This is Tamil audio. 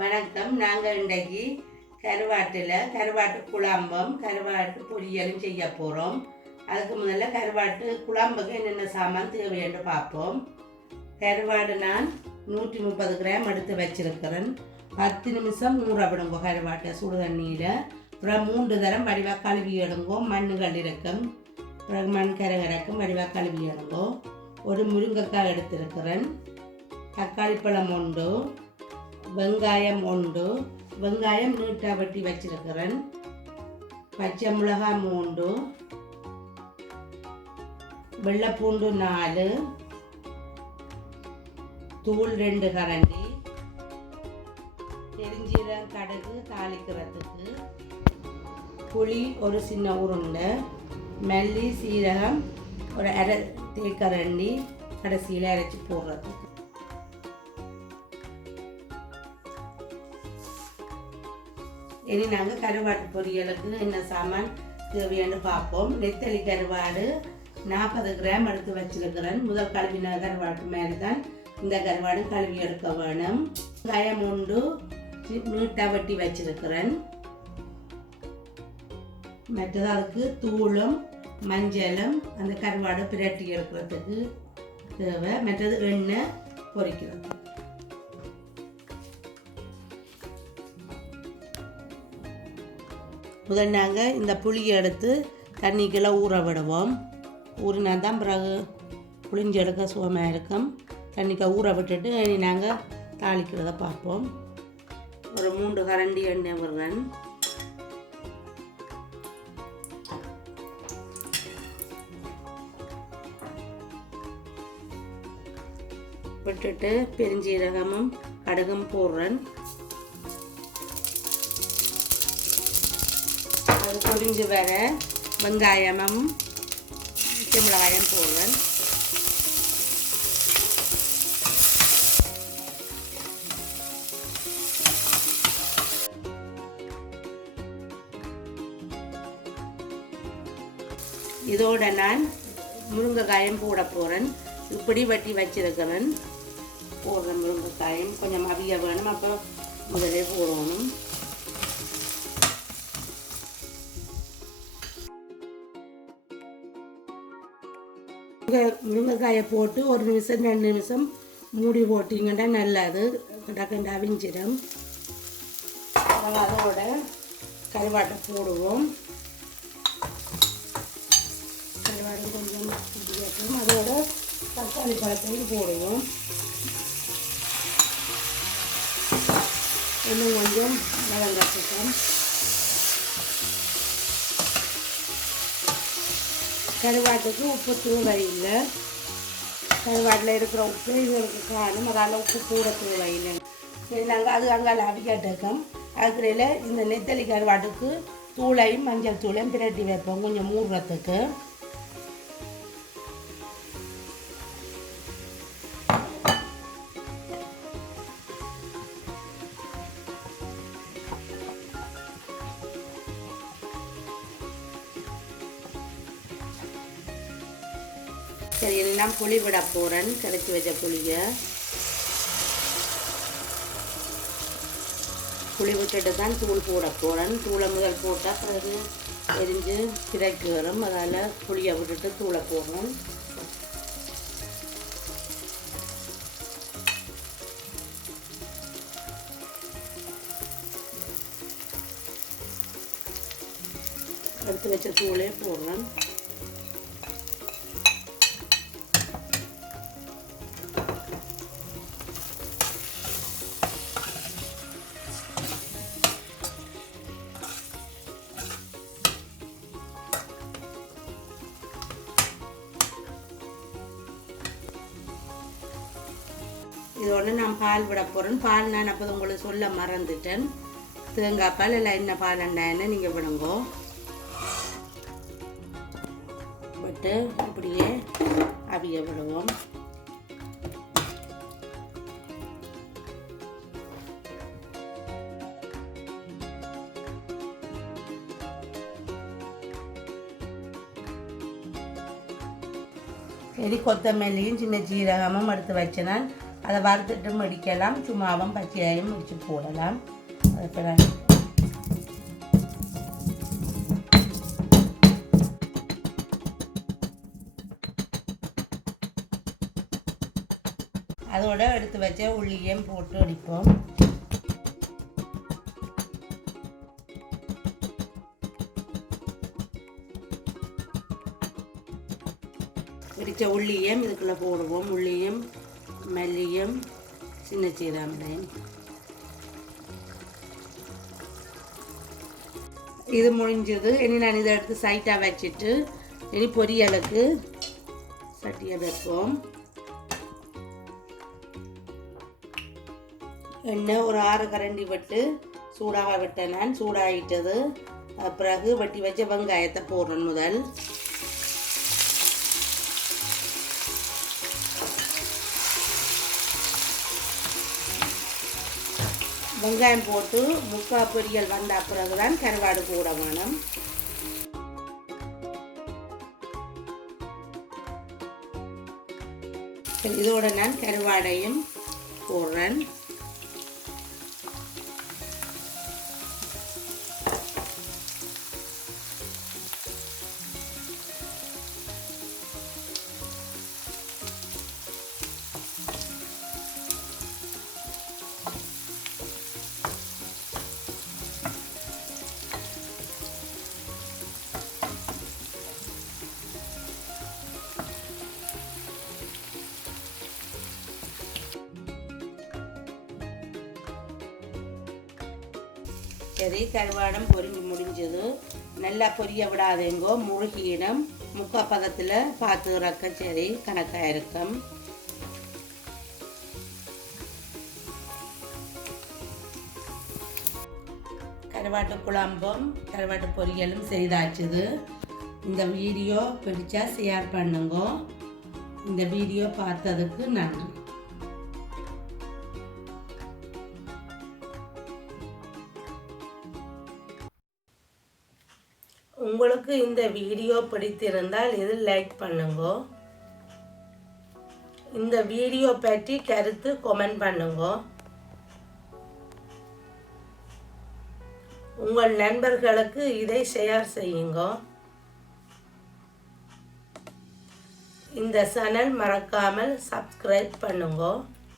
வணக்கம். நாங்கள் இன்றைக்கு கருவாட்டு குழம்பும் கருவாட்டு பொரியலும் செய்ய போகிறோம். அதுக்கு முதல்ல கருவாட்டு குழம்புக்கு என்னென்ன சாமான் தேவைன்னு பார்ப்போம். கருவாடு நான் 130 கிராம் எடுத்து வச்சிருக்கிறேன். 10 நிமிஷம் ஊற விடுங்க கருவாட்டை சுடு தண்ணியில். அப்புறம் 3 தரம் வடிவாக கழுவி எடுங்கோ. மண்ணுகள் இருக்கும், அப்புறம் மண் கரகரக்கும் வடிவாக கழுவி எடுங்கோ. ஒரு முருங்கைக்காய் எடுத்திருக்கிறேன். தக்காளி பழம் உண்டு, வெங்காயம் உண்டு, வெங்காயம் நீட்டாக வெட்டி வச்சிருக்கிறேன். பச்சை மிளகாய் 3, வெள்ளைப்பூண்டு 4, தூள் 2 கரண்டி, பெருஞ்சீரகம் கடுகு தாளிக்கிறதுக்கு, புளி ஒரு சின்ன உருண்டை, மல்லி சீரகம் ஒரு அரை தேக்கரண்டி கடைசியில் அரைச்சி போடுறதுக்கு. இனி நாங்கள் கருவாட்டு பொரியலுக்கு என்ன சாமான் தேவையானு பார்ப்போம். நெத்தலி கருவாடு 40 கிராம் எடுத்து வச்சிருக்கிறேன். முதல் கழுவின கருவாட்டு மேலே தான் இந்த கருவாடு கழுவி எடுக்க வேணும். வெங்காயம் உண்டு நீட்டாக வெட்டி வச்சிருக்கிறேன். மற்றது அதுக்கு தூளும் மஞ்சளும் அந்த கருவாடை பிரட்டி எடுக்கிறதுக்கு தேவை. மற்றது எண்ணெய் பொரிக்கிறது. முதல் நாங்கள் இந்த புளியை எடுத்து தண்ணிக்குள்ளே ஊற விடுவோம். ஊறினா தான் பிறகு புளிஞ்சு எடுக்க சுகமாக இருக்கும். தண்ணிக்கு ஊற விட்டுட்டு நாங்கள் தாளிக்கிறத பார்ப்போம். ஒரு 3 கரண்டி எண்ணெய் விடுறேன். விட்டுட்டு பெருஞ்சீரகமும் கடுகும் போடுறேன். அது பொரிஞ்சு வர வெங்காயமும் பச்சை மிளகாயம் போடுவேன். இதோட நான் முருங்கைக்காயும் போட போகிறேன். இப்படி வெட்டி வச்சிருக்கிறேன். போடுறேன் முருங்கைக்காயும் கொஞ்சம் அவிய வேணும். அப்போ முதலே போடணும். முருங்கைக்காயை போட்டு 1 நிமிஷம் 2 நிமிஷம் மூடி போட்டிங்கன்னா நல்லது. கண்டா அவிஞ்சிடும். அதோட கருவாட்டை போடுவோம். கருவாடு கொஞ்சம் இருக்கும். அதோட தக்காளி பழத்தையும் போடுவோம். இன்னும் கொஞ்சம் வதங்கட்டும். கருவாட்டுக்கு உப்பு தேவையில்லை. கருவாட்டில் இருக்கிற உப்பு இதுக்கு காணும். அதால் உப்பு கூட தேவையில்லை. சரி, நாங்கள் அது அங்கால அவிக்கட்டுக்கோம். அதுக்கிடையில் இந்த நெத்தலி கருவாட்டுக்கு தூளையும் மஞ்சள் தூளையும் பிரட்டி வைப்போம் கொஞ்சம் மூடுறதுக்கு. சரி, எல்லாம் புளி விட போகிறேன். கரைச்சி வச்ச புளியை புளி விட்டுட்டு தான் தூள் போட போகிறேன். தூளை முதல் போட்டால் பிறகு எரிஞ்சு திரைக்கு வரும். அதால் புளியை விட்டுட்டு தூளை போடுறோம். எடுத்து வச்ச தூளே போடுறேன். இதோட நான் பால் விட போகிறேன். பால் நான் அப்போ உங்களுக்கு சொல்ல மறந்துட்டேன். தேங்காய் பால் இல்லை என்ன பால் என்ன நீங்கள் விடுங்கோ. விட்டு இப்படியே அவிய விடுவோம். சரி, கொத்தமல்லியும் சின்ன ஜீரகமும் எடுத்து வச்சேன். அதை வறுத்துட்டும் இடிக்கலாம், சும்மாவும் பச்சையாயும் இடித்து போடலாம். அதுக்கு அதோட எடுத்து வச்ச உள்ளியும் போட்டு அடிப்போம். இடித்த உள்ளியும் இதுக்குள்ளே போடுவோம். உள்ளியும் மல்லியும் சின்ன சீரகத்தையும். இது முடிஞ்சது. இனி நான் இதை எடுத்து சைட்டாக வச்சுட்டு இனி பொரியலுக்கு சட்டியை வைப்போம். எண்ணெய் ஒரு 6 கரண்டி விட்டு சூடாக விட்டேன். நான் சூடாகிட்டது. பிறகு வெட்டி வச்ச வெங்காயத்தை போடுறேன். முதல் வெங்காயம் போட்டு முக்கால் பொரியல் வந்த பிறகுதான் கருவாடு போட வேணும். இதோட நான் கருவாடையும் போடுறேன். சரி, கருவாடம் பொரிஞ்சு முடிஞ்சது. நல்லா பொரிய விடாதேங்கோ, முழுகிடும். முக்கால் பதத்தில் பார்த்து இறக்க சரி கணக்காக இருக்கும். கருவாட்டு குழம்பும் கருவாட்டு பொரியலும் செய்தாச்சுது. இந்த வீடியோ பிடிச்சா ஷேர் பண்ணுங்க. இந்த வீடியோ பார்த்ததுக்கு நன்றி. உங்களுக்கு இந்த வீடியோ பிடித்திருந்தால் இதில் லைக் பண்ணுங்க. இந்த வீடியோ பற்றி கருத்து கமெண்ட் பண்ணுங்க. உங்கள் நண்பர்களுக்கு இதை ஷேர் செய்யுங்க. இந்த சேனல் மறக்காமல் சப்ஸ்கிரைப் பண்ணுங்க.